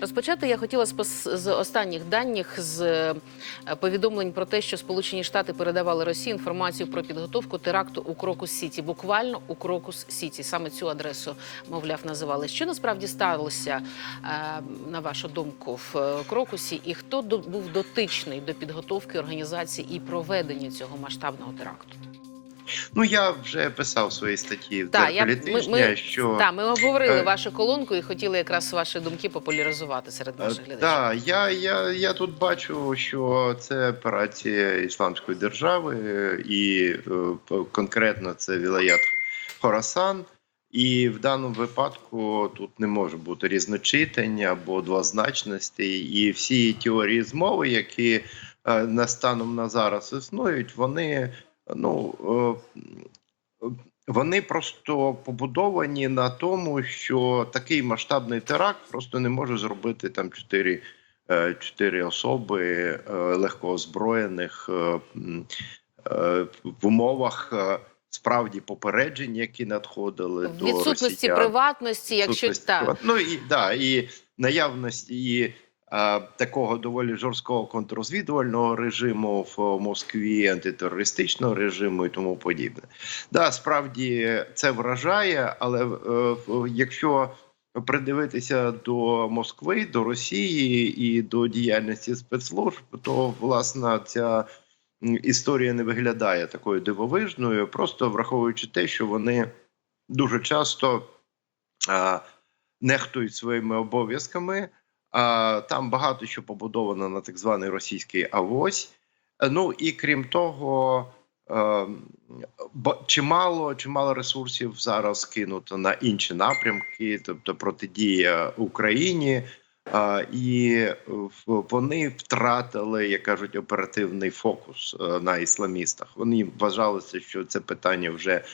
Розпочати я хотіла з останніх даних з е, повідомлень про те, що Сполучені Штати передавали Росії інформацію про підготовку теракту у Крокус Сіті. Буквально у Крокус Сіті. Саме цю адресу, мовляв, називали. Що насправді сталося, е, на вашу думку, в е, Крокусі, і хто був дотичний до підготовки організації і проведення цього масштабного теракту? Ну я вже писав в своїй статті в Так, я, ми, ми, що та, ми обговорили е, вашу колонку і хотіли якраз ваші думки популяризувати серед наших глядачів. Так, я, я, я тут бачу, що це операція Ісламської держави, е, і е, конкретно це Вілаят Хорасан. І в даному випадку тут не може бути різночитання або двозначності. І всі теорії змови, які е, на станом на зараз існують, вони ну. е, вони просто побудовані на тому, що такий масштабний теракт просто не може зробити там чотири, е, чотири особи е, легкоозброєних м, е, в умовах справді попереджень, які надходили В до відсутності росіян. приватності, якщо Відсутності так. Ну і да, і наявності і, такого доволі жорсткого контррозвідувального режиму в Москві, антитерористичного режиму і тому подібне. Да, справді це вражає, але е, якщо придивитися до Москви, до Росії і до діяльності спецслужб, то власне ця історія не виглядає такою дивовижною, просто враховуючи те, що вони дуже часто а, нехтують своїми обов'язками. Там багато що побудовано на так званий російський авось. Е, Ну і крім того, е, чимало, чимало ресурсів зараз кинуто на інші напрямки, тобто протидія Україні. І е, вони втратили, як кажуть, оперативний фокус на ісламістах. Вони вважалося, що це питання вже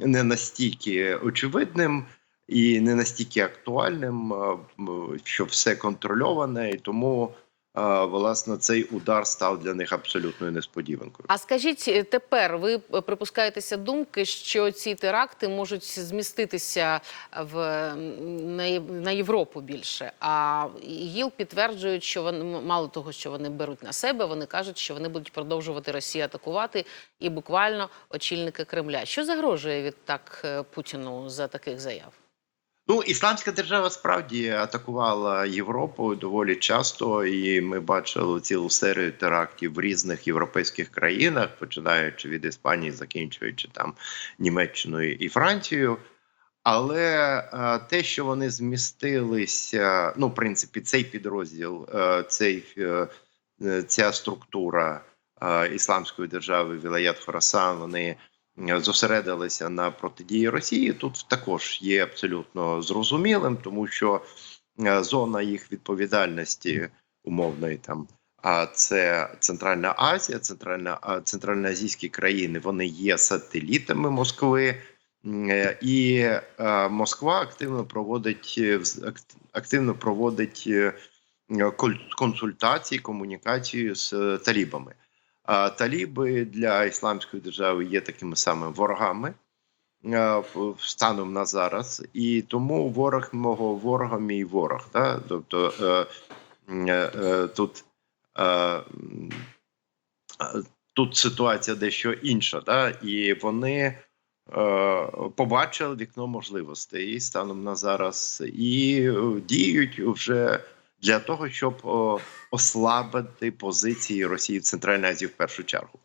не настільки очевидним і не настільки актуальним, що все контрольоване, і тому власне цей удар став для них абсолютною несподіванкою. А скажіть е, тепер, ви припускаєтеся думки, що ці теракти можуть зміститися в на, на Європу більше? А ЄЛ підтверджують, що вони мало того, що вони беруть на себе, вони кажуть, що вони будуть продовжувати Росію атакувати і буквально очільники Кремля. Що загрожує відтак е, Путіну за таких заяв? Ну, ісламська держава справді атакувала Європу доволі часто, і ми бачили цілу серію терактів в різних європейських країнах, починаючи від Іспанії, закінчуючи там Німеччиною і Францією. Але е, те, що вони змістилися, ну, в принципі, цей підрозділ, е, цей, е, ця структура ісламської держави Вілаят Хорасан, вони зосередилися на протидії Росії. Тут також є абсолютно зрозумілим, тому що е, зона їх відповідальності умовної там. А це Центральна Азія, Центральна центральноазійські країни. Вони є сателітами Москви. Е, І е, Москва активно проводить активно проводить консультації, комунікацію з талібами. Таліби для ісламської держави є такими самими ворогами станом на зараз, і тому ворог мого ворога мій ворог. Да? Тобто е, е, е, тут. Тут ситуація дещо інша, да? і вони побачили вікно можливостей станом на зараз і діють вже для того, щоб ослабити позиції Росії в Центральній Азії в першу чергу.